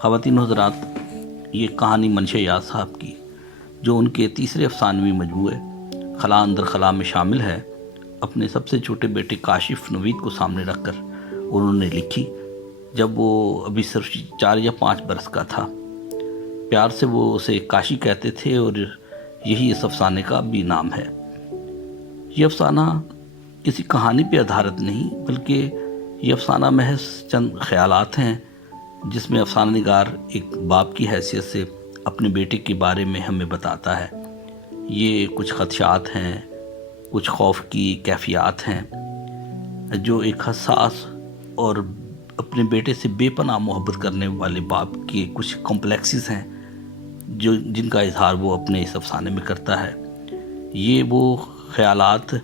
خواتین و حضرات، یہ کہانی منشا یاز صاحب کی جو ان کے تیسرے افسانوی مجموعے خلا اندر خلا میں شامل ہے، اپنے سب سے چھوٹے بیٹے کاشف نوید کو سامنے رکھ کر انہوں نے لکھی جب وہ ابھی صرف 4 یا 5 برس کا تھا۔ پیار سے وہ اسے کاشی کہتے تھے اور یہی اس افسانے کا بھی نام ہے۔ یہ افسانہ کسی کہانی پہ آدھارت نہیں، بلکہ یہ افسانہ محض چند خیالات ہیں جس میں افسانہ نگار ایک باپ کی حیثیت سے اپنے بیٹے کے بارے میں ہمیں بتاتا ہے۔ یہ کچھ خدشات ہیں، کچھ خوف کی کیفیات ہیں جو ایک حساس اور اپنے بیٹے سے بے پناہ محبت کرنے والے باپ کے کچھ کمپلیکسز ہیں جن کا اظہار وہ اپنے اس افسانے میں کرتا ہے۔ یہ وہ خیالات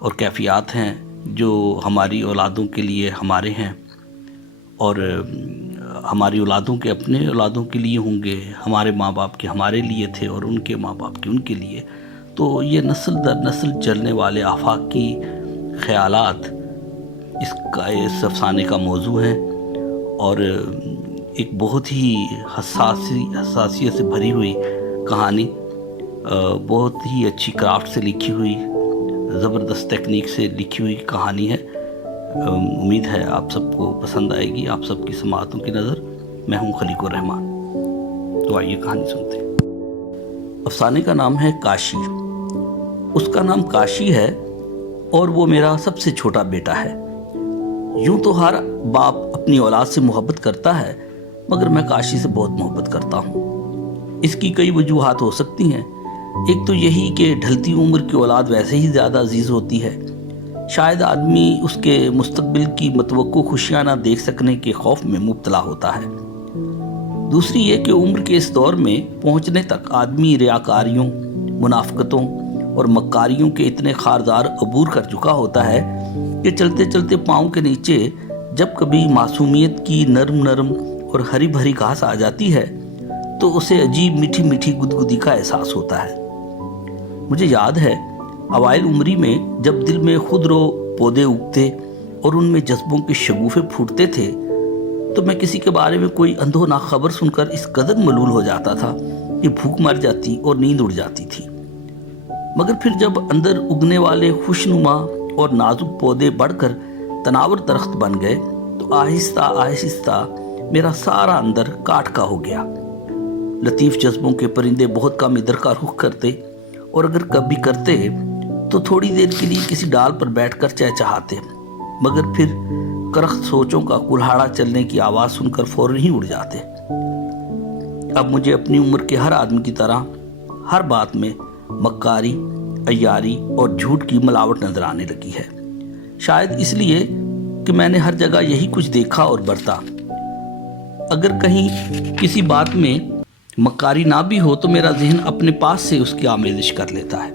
اور کیفیات ہیں جو ہماری اولادوں کے لیے ہمارے ہیں، اور ہماری اولادوں کے اپنے اولادوں کے لیے ہوں گے، ہمارے ماں باپ کے ہمارے لیے تھے اور ان کے ماں باپ کے ان کے لیے۔ تو یہ نسل در نسل چلنے والے آفاقی خیالات اس افسانے کا موضوع ہیں، اور ایک بہت ہی حساسیت سے بھری ہوئی کہانی، بہت ہی اچھی کرافٹ سے لکھی ہوئی، زبردست ٹیکنیک سے لکھی ہوئی کہانی ہے۔ امید ہے آپ سب کو پسند آئے گی، آپ سب کی سماعتوں کی نظر۔ میں ہوں خلیق الرحمن، تو آئیے کہانی سنتے ہیں۔ افسانے کا نام ہے کاشی۔ اس کا نام کاشی ہے اور وہ میرا سب سے چھوٹا بیٹا ہے۔ یوں تو ہر باپ اپنی اولاد سے محبت کرتا ہے، مگر میں کاشی سے بہت محبت کرتا ہوں۔ اس کی کئی وجوہات ہو سکتی ہیں۔ ایک تو یہی کہ ڈھلتی عمر کی اولاد ویسے ہی زیادہ عزیز ہوتی ہے۔ شاید آدمی اس کے مستقبل کی متوقع خوشیاں نہ دیکھ سکنے کے خوف میں مبتلا ہوتا ہے۔ دوسری یہ کہ عمر کے اس دور میں پہنچنے تک آدمی ریاکاریوں، منافقتوں اور مکاریوں کے اتنے خاردار عبور کر چکا ہوتا ہے کہ چلتے چلتے پاؤں کے نیچے جب کبھی معصومیت کی نرم نرم اور ہری بھری گھاس آ جاتی ہے تو اسے عجیب میٹھی میٹھی گدگدی کا احساس ہوتا ہے۔ مجھے یاد ہے اوائل عمری میں جب دل میں خود رو پودے اگتے اور ان میں جذبوں کے شگوفے پھوٹتے تھے تو میں کسی کے بارے میں کوئی اندھونا خبر سن کر اس قدر ملول ہو جاتا تھا کہ بھوک مر جاتی اور نیند اڑ جاتی تھی۔ مگر پھر جب اندر اگنے والے خوشنما اور نازک پودے بڑھ کر تناور درخت بن گئے تو آہستہ آہستہ میرا سارا اندر کاٹ کا ہو گیا۔ لطیف جذبوں کے پرندے بہت کم ادھر کا رخ کرتے، اور اگر کبھی کرتے تو تھوڑی دیر کے لیے کسی ڈال پر بیٹھ کر چہچہاتے، مگر پھر کرخت سوچوں کا کلہاڑا چلنے کی آواز سن کر فوراً ہی اڑ جاتے۔ اب مجھے اپنی عمر کے ہر آدمی کی طرح ہر بات میں مکاری، عیاری اور جھوٹ کی ملاوٹ نظر آنے لگی ہے۔ شاید اس لیے کہ میں نے ہر جگہ یہی کچھ دیکھا اور برتا۔ اگر کہیں کسی بات میں مکاری نہ بھی ہو تو میرا ذہن اپنے پاس سے اس کی آمیزش کر لیتا ہے۔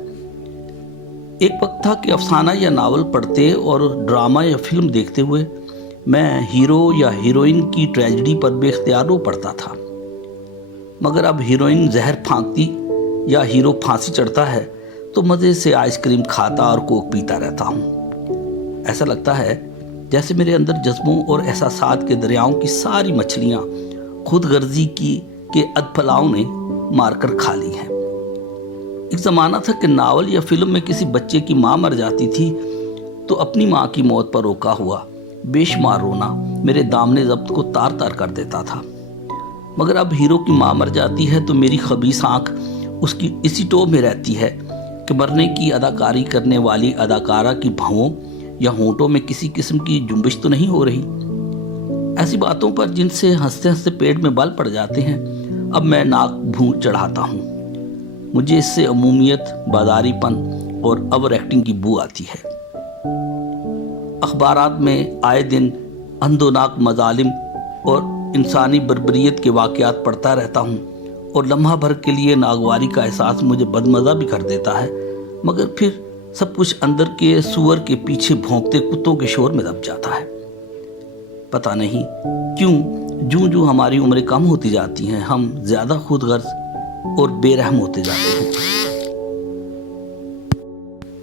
ایک وقت تھا کہ افسانہ یا ناول پڑھتے اور ڈرامہ یا فلم دیکھتے ہوئے میں ہیرو یا ہیروئن کی ٹریجڈی پر بے اختیار رو پڑتا تھا، مگر اب ہیروئن زہر پھانکتی یا ہیرو پھانسی چڑھتا ہے تو مزے سے آئس کریم کھاتا اور کوک پیتا رہتا ہوں۔ ایسا لگتا ہے جیسے میرے اندر جذبوں اور احساسات کے دریاؤں کی ساری مچھلیاں خود غرضی کے ادپھلاؤں نے مار کر کھا لی ہیں۔ ایک زمانہ تھا کہ ناول یا فلم میں کسی بچے کی ماں مر جاتی تھی تو اپنی ماں کی موت پر روکا ہوا بے شمار رونا میرے دامن ضبط کو تار تار کر دیتا تھا، مگر اب ہیرو کی ماں مر جاتی ہے تو میری خبیث آنکھ اس کی اسی ٹو میں رہتی ہے کہ مرنے کی اداکاری کرنے والی اداکارہ کی بھووں یا ہونٹوں میں کسی قسم کی جنبش تو نہیں ہو رہی۔ ایسی باتوں پر جن سے ہنستے ہنستے پیٹ میں بل پڑ جاتے ہیں اب میں ناک بھون چڑھاتا ہوں۔ مجھے اس سے عمومیت، بازاری پن اور اوور ایکٹنگ کی بو آتی ہے۔ اخبارات میں آئے دن اندھوناک مظالم اور انسانی بربریت کے واقعات پڑھتا رہتا ہوں، اور لمحہ بھر کے لیے ناگواری کا احساس مجھے بدمزہ بھی کر دیتا ہے، مگر پھر سب کچھ اندر کے سور کے پیچھے بھونکتے کتوں کے شور میں دب جاتا ہے۔ پتہ نہیں کیوں جوں ہماری عمریں کم ہوتی جاتی ہیں ہم زیادہ خود غرض اور بے رحم ہوتے جاتے ہیں۔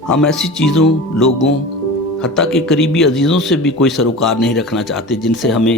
ہم ایسی چیزوں، لوگوں، حتیٰ کہ قریبی عزیزوں سے بھی کوئی سروکار نہیں رکھنا چاہتے جن سے ہمیں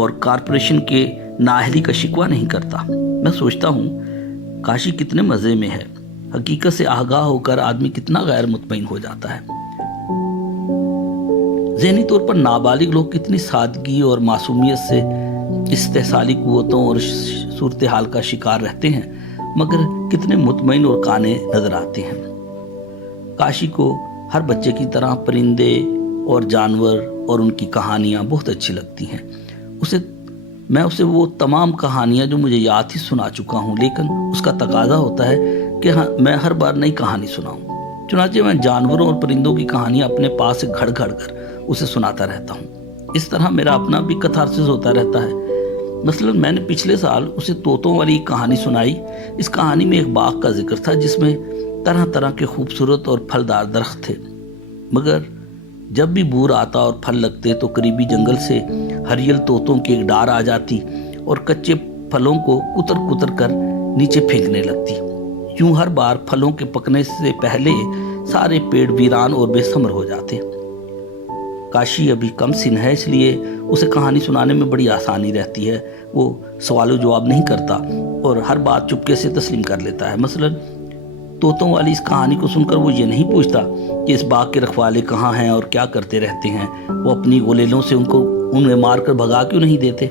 اور کارپوریشن کے نااہلی کا شکوہ نہیں کرتا۔ میں سوچتا ہوں کاشی کتنے مزے میں ہے، حقیقت سے آگاہ ہو کر آدمی کتنا غیر مطمئن ہو جاتا ہے۔ ذہنی طور پر نابالغ لوگ کتنی سادگی اور معصومیت سے استحصالی قوتوں اور صورتحال کا شکار رہتے ہیں، مگر کتنے مطمئن اور قانع نظر آتے ہیں۔ کاشی کو ہر بچے کی طرح پرندے اور جانور اور ان کی کہانیاں بہت اچھی لگتی ہیں۔ میں اسے وہ تمام کہانیاں جو مجھے یاد ہی سنا چکا ہوں، لیکن اس کا تقاضا ہوتا ہے کہ میں ہر بار نئی کہانی سناؤں۔ چنانچہ میں جانوروں اور پرندوں کی کہانیاں اپنے پاس سے گھڑ گھڑ کر اسے سناتا رہتا ہوں۔ اس طرح میرا اپنا بھی کتھارسس ہوتا رہتا ہے۔ مثلا میں نے پچھلے سال اسے طوطوں والی ایک کہانی سنائی۔ اس کہانی میں ایک باغ کا ذکر تھا جس میں طرح طرح کے خوبصورت اور پھلدار درخت تھے، مگر جب بھی بور آتا اور پھل لگتے تو قریبی جنگل سے ہریل طوطوں کی ایک ڈار آ جاتی اور کچے پھلوں کو کتر کتر کر نیچے پھینکنے لگتی۔ یوں ہر بار پھلوں کے پکنے سے پہلے سارے پیڑ ویران اور بے ثمر ہو جاتے۔ کاشی ابھی کم سن ہے، اس لیے اسے کہانی سنانے میں بڑی آسانی رہتی ہے۔ وہ سوال و جواب نہیں کرتا اور ہر بات چپکے سے تسلیم کر لیتا ہے۔ مثلا طوطوں والی اس کہانی کو سن کر وہ یہ نہیں پوچھتا کہ اس باغ کے رکھوالے کہاں ہیں اور کیا کرتے رہتے ہیں، وہ اپنی غلیلوں سے انہیں مار کر بھگا کیوں نہیں دیتے۔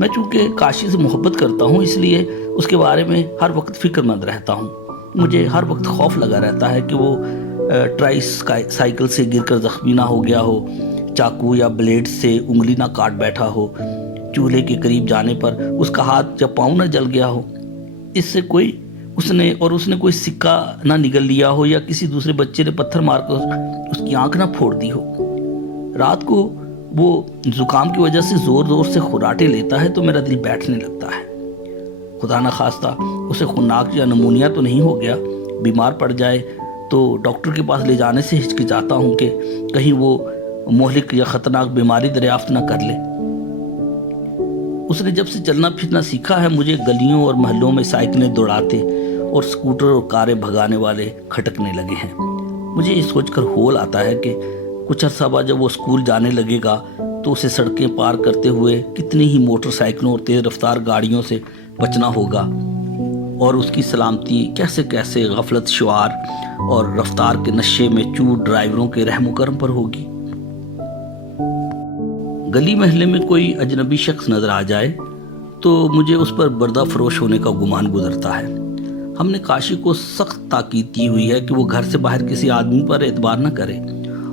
میں چونکہ کاشی سے محبت کرتا ہوں، اس لیے اس کے بارے میں ہر وقت فکر مند رہتا ہوں۔ مجھے ہر وقت خوف لگا رہتا ہے کہ وہ ٹرائی سائیکل سے گر کر زخمی نہ ہو گیا ہو، چاقو یا بلیڈ سے انگلی نہ کاٹ بیٹھا ہو، چولہے کے قریب جانے پر اس کا ہاتھ یا پاؤں نہ جل گیا ہو، اس نے کوئی سکہ نہ نگل لیا ہو، یا کسی دوسرے بچے نے پتھر مار کر اس کی آنکھ نہ پھوڑ دی ہو۔ رات کو وہ زکام کی وجہ سے زور زور سے خراٹے لیتا ہے تو میرا دل بیٹھنے لگتا ہے۔ خدا نہ خواستہ اسے خناق یا نمونیا تو نہیں ہو گیا، بیمار پڑ جائے تو ڈاکٹر کے پاس لے جانے سے ہچکچاتا ہوں کہ کہیں وہ مہلک یا خطرناک بیماری دریافت نہ کر لے۔ اس نے جب سے چلنا پھرنا سیکھا ہے، مجھے گلیوں اور محلوں میں سائیکلیں دوڑاتے اور سکوٹر اور کاریں بھگانے والے کھٹکنے لگے ہیں۔ مجھے یہ سوچ کر ہول آتا ہے کہ کچھ عرصہ بعد جب وہ اسکول جانے لگے گا تو اسے سڑکیں پار کرتے ہوئے کتنی ہی موٹر سائیکلوں اور تیز رفتار گاڑیوں سے بچنا ہوگا، اور اس کی سلامتی کیسے کیسے غفلت شعار اور رفتار کے نشے میں چور ڈرائیوروں کے رحم و کرم پر ہوگی۔ گلی محلے میں کوئی اجنبی شخص نظر آ جائے تو مجھے اس پر بردہ فروش ہونے کا گمان گزرتا ہے۔ ہم نے کاشی کو سخت تاکید کی ہوئی ہے کہ وہ گھر سے باہر کسی آدمی پر اعتبار نہ کرے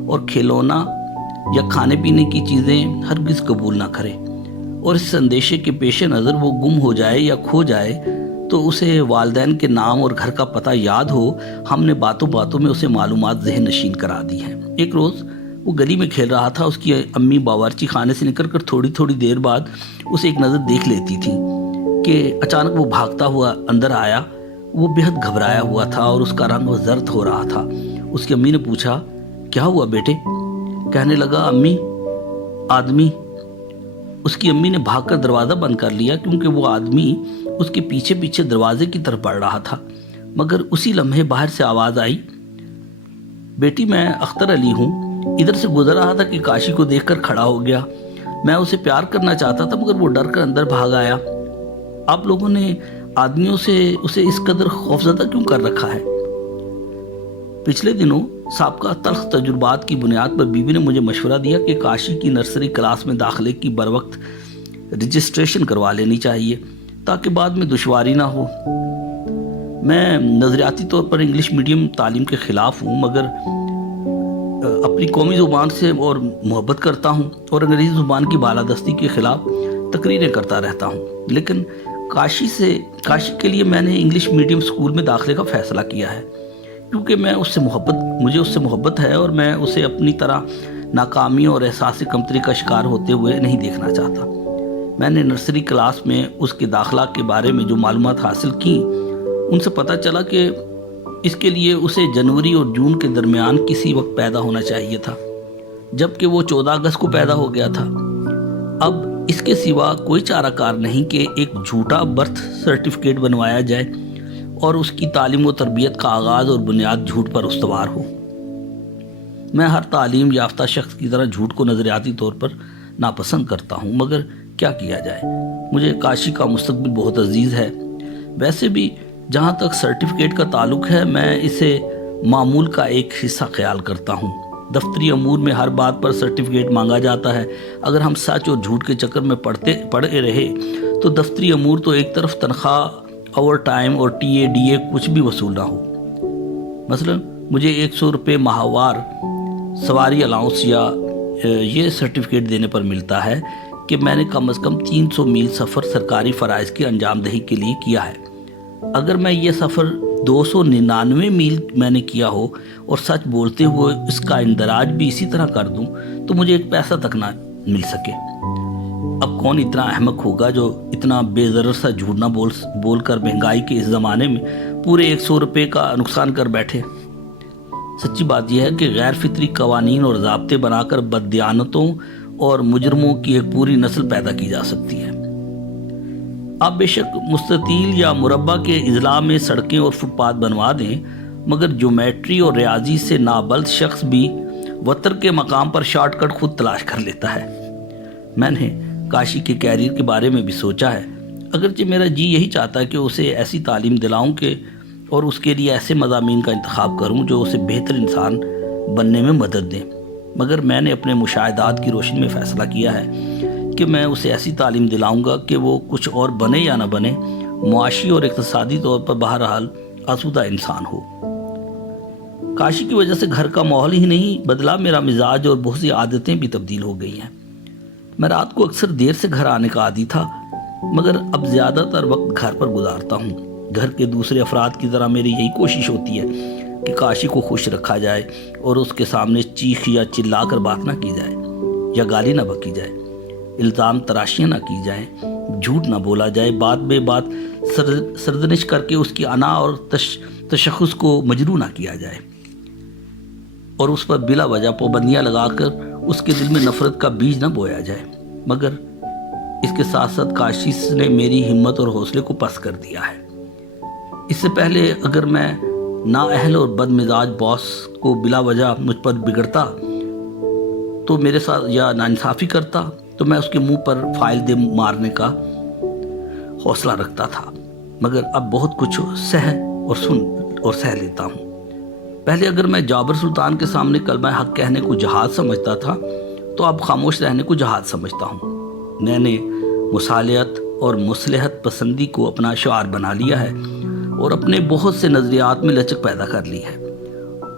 اور کھلونا یا کھانے پینے کی چیزیں ہرگز قبول نہ کرے، اور اس اندیشے کے پیش نظر وہ گم ہو جائے یا کھو جائے تو اسے والدین کے نام اور گھر کا پتہ یاد ہو۔ ہم نے باتوں باتوں میں اسے معلومات ذہن نشین کرا دی ہیں۔ ایک روز وہ گلی میں کھیل رہا تھا، اس کی امی باورچی خانے سے نکل کر تھوڑی تھوڑی دیر بعد اسے ایک نظر دیکھ لیتی تھی کہ اچانک وہ بھاگتا ہوا اندر آیا۔ وہ بہت گھبرایا ہوا تھا اور اس کا رنگ زرد ہو رہا تھا۔ اس کی امی نے پوچھا، کیا ہوا بیٹے؟ کہنے لگا، امی آدمی۔ اس کی امی نے بھاگ کر دروازہ بند کر لیا کیونکہ وہ آدمی اس کے پیچھے پیچھے دروازے کی طرف بڑھ رہا تھا، مگر اسی لمحے باہر سے آواز آئی، بیٹی میں اختر علی ہوں۔ ادھر سے گزر رہا تھا کہ کاشی کو دیکھ کر کھڑا ہو گیا۔ میں اسے پیار کرنا چاہتا تھا مگر وہ ڈر کر اندر بھاگ آیا۔ آپ لوگوں نے آدمیوں سے اسے اس قدر خوفزدہ کیوں کر رکھا ہے؟ پچھلے دنوں سابقہ تلخ تجربات کی بنیاد پر بیوی نے مجھے مشورہ دیا کہ کاشی کی نرسری کلاس میں داخلے کی بروقت رجسٹریشن کروا لینی چاہیے تاکہ بعد میں دشواری نہ ہو۔ میں نظریاتی طور پر انگلش میڈیم تعلیم کے خلاف ہوں، مگر اپنی قومی زبان سے اور محبت کرتا ہوں اور انگریزی زبان کی بالادستی کے خلاف تقریریں کرتا رہتا ہوں۔ لیکن کاشی کے لیے میں نے انگلش میڈیم اسکول میں داخلے کا فیصلہ کیا ہے، کیونکہ مجھے اس سے محبت ہے اور میں اسے اپنی طرح ناکامی اور احساس کمتری کا شکار ہوتے ہوئے نہیں دیکھنا چاہتا۔ میں نے نرسری کلاس میں اس کے داخلہ کے بارے میں جو معلومات حاصل کی، ان سے پتہ چلا کہ اس کے لیے اسے جنوری اور جون کے درمیان کسی وقت پیدا ہونا چاہیے تھا، جبکہ وہ 14 اگست کو پیدا ہو گیا تھا۔ اب اس کے سوا کوئی چارہ کار نہیں کہ ایک جھوٹا برتھ سرٹیفکیٹ بنوایا جائے اور اس کی تعلیم و تربیت کا آغاز اور بنیاد جھوٹ پر استوار ہو۔ میں ہر تعلیم یافتہ شخص کی طرح جھوٹ کو نظریاتی طور پر ناپسند کرتا ہوں، مگر کیا کیا جائے، مجھے کاشی کا مستقبل بہت عزیز ہے۔ ویسے بھی جہاں تک سرٹیفکیٹ کا تعلق ہے، میں اسے معمول کا ایک حصہ خیال کرتا ہوں۔ دفتری امور میں ہر بات پر سرٹیفکیٹ مانگا جاتا ہے۔ اگر ہم سچ اور جھوٹ کے چکر میں پڑے رہے تو دفتری امور تو ایک طرف، تنخواہ، اوور ٹائم اور ٹی اے ڈی اے کچھ بھی وصول نہ ہو۔ مثلا مجھے 100 روپے ماہوار سواری الاؤنس یا یہ سرٹیفکیٹ دینے پر ملتا ہے کہ میں نے کم از کم 300 میل سفر سرکاری فرائض کی انجام دہی کے لیے کیا ہے۔ اگر میں یہ سفر 299 میل میں نے کیا ہو اور سچ بولتے ہوئے اس کا اندراج بھی اسی طرح کر دوں تو مجھے ایک پیسہ تک نہ مل سکے۔ اب کون اتنا احمق ہوگا جو اتنا بے ضرر سا جھوٹ نہ بول کر مہنگائی کے اس زمانے میں پورے 100 روپے کا نقصان کر بیٹھے۔ سچی بات یہ ہے کہ غیر فطری قوانین اور ضابطے بنا کر بددیانتوں اور مجرموں کی ایک پوری نسل پیدا کی جا سکتی ہے۔ آپ بے شک مستطیل یا مربع کے اضلاع میں سڑکیں اور فٹ پاتھ بنوا دیں، مگر جیومیٹری اور ریاضی سے نابلد شخص بھی وتر کے مقام پر شارٹ کٹ خود تلاش کر لیتا ہے۔ میں نے کاشی کے کیریئر کے بارے میں بھی سوچا ہے، اگرچہ میرا جی یہی چاہتا ہے کہ اسے ایسی تعلیم دلاؤں کہ اور اس کے لیے ایسے مضامین کا انتخاب کروں جو اسے بہتر انسان بننے میں مدد دیں، مگر میں نے اپنے مشاہدات کی روشنی میں فیصلہ کیا ہے کہ میں اسے ایسی تعلیم دلاؤں گا کہ وہ کچھ اور بنے یا نہ بنے، معاشی اور اقتصادی طور پر بہرحال آسودہ انسان ہو۔ کاشی کی وجہ سے گھر کا ماحول ہی نہیں بدلا، میرا مزاج اور بہت سی عادتیں بھی تبدیل ہو گئی ہیں۔ میں رات کو اکثر دیر سے گھر آنے کا عادی تھا، مگر اب زیادہ تر وقت گھر پر گزارتا ہوں۔ گھر کے دوسرے افراد کی طرح میری یہی کوشش ہوتی ہے کہ کاشی کو خوش رکھا جائے اور اس کے سامنے چیخ یا چلا کر بات نہ کی جائے یا گالی نہ بکی جائے، الزام تراشیاں نہ کی جائیں، جھوٹ نہ بولا جائے، بات بے بات سرزنش کر کے اس کی انا اور تشخص کو مجروح نہ کیا جائے اور اس پر بلا وجہ پابندیاں لگا کر اس کے دل میں نفرت کا بیج نہ بویا جائے۔ مگر اس کے ساتھ ساتھ کاشی نے میری ہمت اور حوصلے کو پست کر دیا ہے۔ اس سے پہلے اگر میں نااہل اور بد مزاج باس کو بلا وجہ مجھ پر بگڑتا تو میرے ساتھ یا ناانصافی کرتا تو میں اس کے منہ پر فائل دے مارنے کا حوصلہ رکھتا تھا، مگر اب بہت کچھ سہ لیتا ہوں۔ پہلے اگر میں جابر سلطان کے سامنے کلمہ حق کہنے کو جہاد سمجھتا تھا تو اب خاموش رہنے کو جہاد سمجھتا ہوں۔ میں نے مصالحت اور مصلحت پسندی کو اپنا شعار بنا لیا ہے اور اپنے بہت سے نظریات میں لچک پیدا کر لی ہے،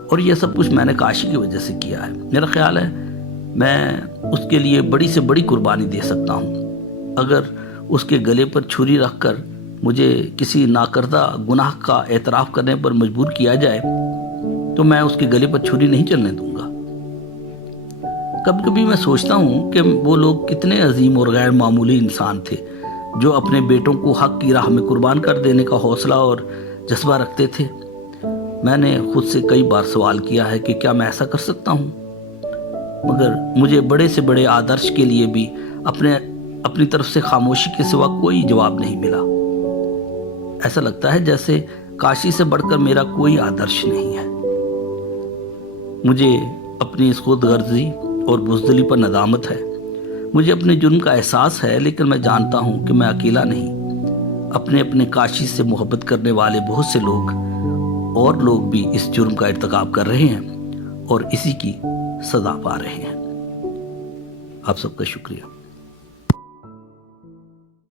اور یہ سب کچھ میں نے کاشی کی وجہ سے کیا ہے۔ میرا خیال ہے میں اس کے لیے بڑی سے بڑی قربانی دے سکتا ہوں۔ اگر اس کے گلے پر چھری رکھ کر مجھے کسی ناکردہ گناہ کا اعتراف کرنے پر مجبور کیا جائے تو میں اس کے گلے پر چھری نہیں چلنے دوں گا۔ کبھی کبھی میں سوچتا ہوں کہ وہ لوگ کتنے عظیم اور غیر معمولی انسان تھے جو اپنے بیٹوں کو حق کی راہ میں قربان کر دینے کا حوصلہ اور جذبہ رکھتے تھے۔ میں نے خود سے کئی بار سوال کیا ہے کہ کیا میں ایسا کر سکتا ہوں، مگر مجھے بڑے سے بڑے آدرش کے لیے بھی اپنی طرف سے خاموشی کے سوا کوئی جواب نہیں ملا۔ ایسا لگتا ہے جیسے کاشی سے بڑھ کر میرا کوئی آدرش نہیں ہے۔ مجھے اپنی اس خود غرضی اور بزدلی پر ندامت ہے۔ مجھے اپنے جرم کا احساس ہے، لیکن میں جانتا ہوں کہ میں اکیلا نہیں۔ اپنے کاشی سے محبت کرنے والے بہت سے اور لوگ بھی اس جرم کا ارتکاب کر رہے ہیں اور اسی کی سزا پا رہے ہیں۔ آپ سب کا شکریہ۔